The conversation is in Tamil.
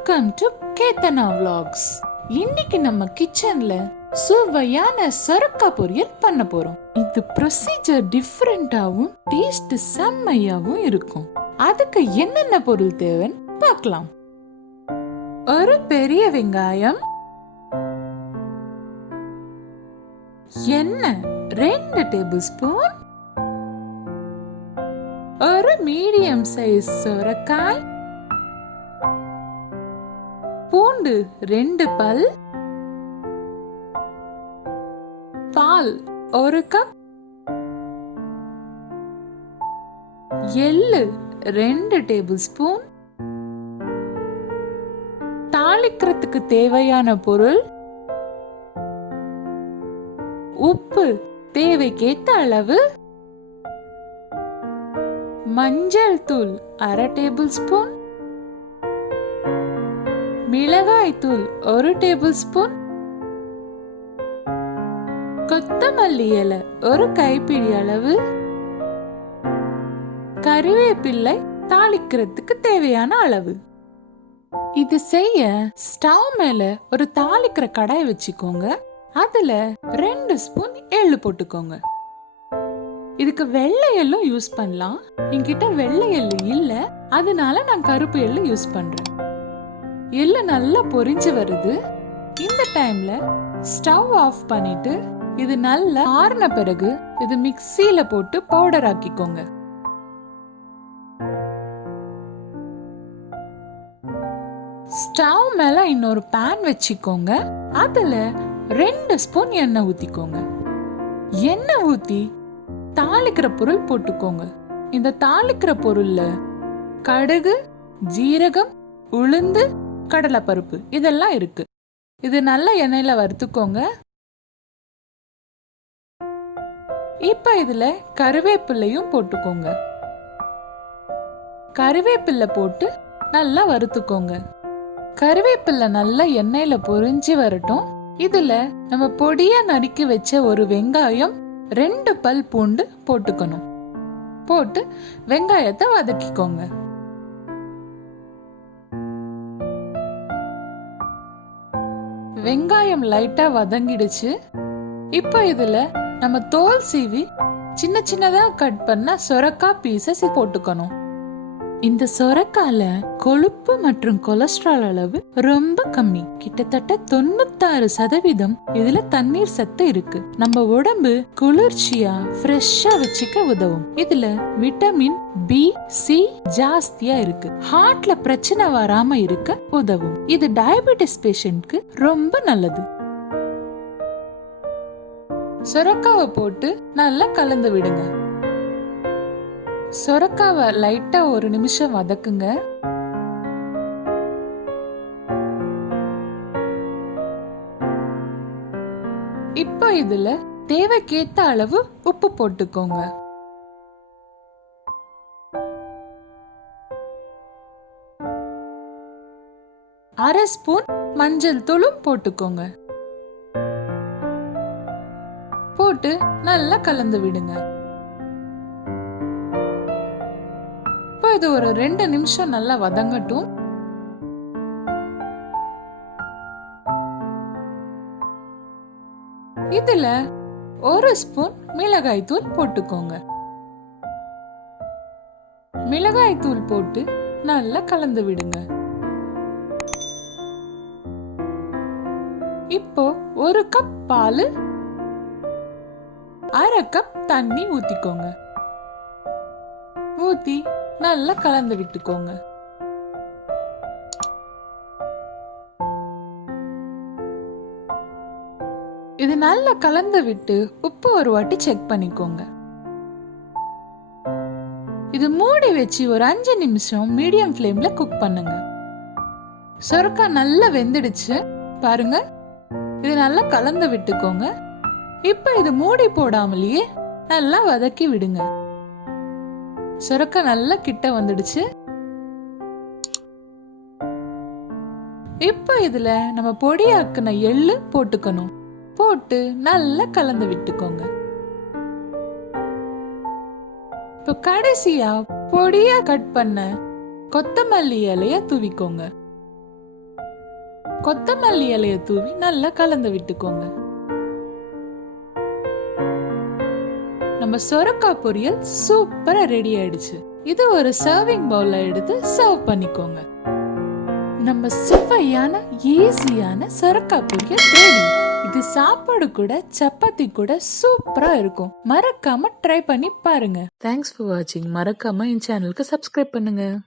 Welcome to kethana.vlogs. இன்னைக்கு நம்ம கிச்சன்ல சுவையான சொரக்காய் பொரியல் பண்ண போறோம். இது ப்ரொசீஜர் டிஃபரெண்டாவும் டேஸ்ட் செம்மையாவும் இருக்கும். அதுக்கு என்னென்ன பொருள் தேவைன்னு பார்க்கலாம். ஒரு பெரிய வெங்காயம், எண்ணெய் 2 டேபிள் ஸ்பூன், ஒரு மீடியம் சைஸ் சொரக்காய், பூண்டு 2 பல், பால் 1 கப், எள்ளு 2 டேபிள் ஸ்பூன், தாளிக்கிறதுக்கு தேவையான பொருள் உப்பு தேவைக்கேத்த அளவு, மஞ்சள் தூள் 1/2 டேபிள் ஸ்பூன், மிளகாய் தூள் 1 டேபிள் ஸ்பூன், கொத்தமல்லி இலை 1 கைப்பிடி அளவு, கறிவேப்பிள்ளை தாளிக்கிறதுக்கு தேவையான அளவு. இது செய்ய ஸ்டவ் மேல ஒரு தாளிக்கிற கடாய் வச்சுக்கோங்க. அதுல 2 ஸ்பூன் எள்ளு போட்டுக்கோங்க. இதுக்கு வெள்ளை எள்ளும் யூஸ் பண்ணலாம். என்கிட்ட வெள்ளை எள்ளு இல்ல, அதனால நான் கருப்பு எள்ளு யூஸ் பண்றேன். எள்ளு நல்லா பொரிஞ்சு வருது. இந்த டைம்ல ஸ்டவ் ஆஃப் பண்ணிட்டு இது நல்லா ஆறின பிறகு இது மிக்ஸில போட்டு பவுடர் ஆக்கிக்கோங்க. ஸ்டவ் மேல இன்னொரு பேன் வச்சுக்கோங்க. அதுல 2 ஸ்பூன் எண்ணெய் ஊத்திக்கோங்க. எண்ணெய் ஊத்தி தாளிக்கிற பொருள் போட்டுக்கோங்க. இந்த தாளிக்கிற பொருள்ல கடுகு, ஜீரகம், உளுந்து, கடலைப்பருப்பு இதெல்லாம் இருக்கு. இது நல்ல எண்ணெயில வறுத்துக்கோங்க. இப்ப இதுல கறிவேப்பிள்ளையும் போட்டுக்கோங்க. கறிவேப்பிள்ளை போட்டு நல்லா வறுத்துக்கோங்க. கறிவேப்பிள்ளை நல்லா எண்ணெயில பொரிஞ்சு வரட்டும். இதுல நம்ம பொடியா நறுக்கி வச்ச ஒரு வெங்காயம், 2 பல் பூண்டு போட்டுக்கணும். போட்டு வெங்காயத்தை வதக்கிக்கோங்க. வெங்காயம் லைட்டா வதங்கிடுச்சு. இப்ப இதுல நம்ம தோல் சீவி சின்ன சின்னதா கட் பண்ண சொரக்காய் பீசஸ் போட்டுக்கணும். இந்த சொரக்கால கொழுப்பு மற்றும் கொலஸ்ட்ரால் அளவு ரொம்ப கம்மி. கிட்டத்தட்ட 96% இதுல தண்ணீர் சத்து இருக்கு. நம்ம உடம்பு குளிர்ச்சியா ஃப்ரெஷ்ஷா வச்சுக்க உதவும். இதுல விட்டமின் பி, சி ஜாஸ்தியா இருக்கு. ஹார்ட்ல பிரச்சனை வராம இருக்க உதவும். இது டயபெட்டிஸ் பேஷண்ட்க்கு ரொம்ப நல்லது. சொரக்காவை போட்டு நல்லா கலந்து விடுங்க. சொரக்காவை லைட்டா 1 நிமிஷம் வதக்குங்க. இப்போ இதுல தேவைக்கேத்த அளவு உப்பு போட்டுக்கோங்க. அரை ஸ்பூன் மஞ்சள் தூளும் போட்டுக்கோங்க. போட்டு நல்லா கலந்து விடுங்க. இது ஒரு 2 நிமிஷம் நல்லா வதங்கட்டும். இதுல 1 ஸ்பூன் மிளகாய் தூள் போட்டுக்கோங்க. மிளகாய் தூள் போட்டு நல்லா கலந்து விடுங்க. இப்போ 1 கப் பால், 1/2 கப் தண்ணி ஊத்திக்கோங்க. ஊத்தி நல்லா கலந்து விட்டுக்கோங்க. இது நல்லா கலந்து விட்டு உப்பு ஒரு வாட்டி செக் பண்ணிக்கோங்க. இது மூடி வச்சு ஒரு 5 நிமிஷம் மீடியம் ஃப்ளேம்ல குக் பண்ணுங்க. சொரக்காய் நல்லா வெந்துடுச்சு பாருங்க. இது நல்லா கலந்து விட்டுக்கோங்க. இப்ப இது மூடி போடாமலேயே நல்லா வதக்கி விடுங்க. சொரக்காய் நல்லா கிட்ட வந்துடுச்சு. இப்ப இதுல நம்ம பொடியாக்குன எள்ளு போட்டுக்கணும். போட்டு நல்லா கலந்து விட்டுக்கோங்க. இப்ப கடைசியா பொடியா கட் பண்ண கொத்தமல்லி இலைய தூவிக்கோங்க. கொத்தமல்லி இலைய தூவி நல்லா கலந்து விட்டுக்கோங்க. நம்ம சொரக்காய் பொரியல் சூப்பரா ரெடி ஆயிடுச்சு. இது ஒரு சர்விங் பவுல்ல எடுத்து சர்வ் பண்ணிக்கோங்க. நம்ம சுவையான ஈஸியான சொரக்காய் பொரியல் ரெடி. இது சாப்பாடு கூட சப்பாத்தி கூட சூப்பரா இருக்கும். மறக்காம ட்ரை பண்ணி பாருங்க. தேங்க்ஸ் ஃபார் வாட்சிங். மறக்காம என் சேனலுக்கு சப்ஸ்கிரைப் பண்ணுங்க.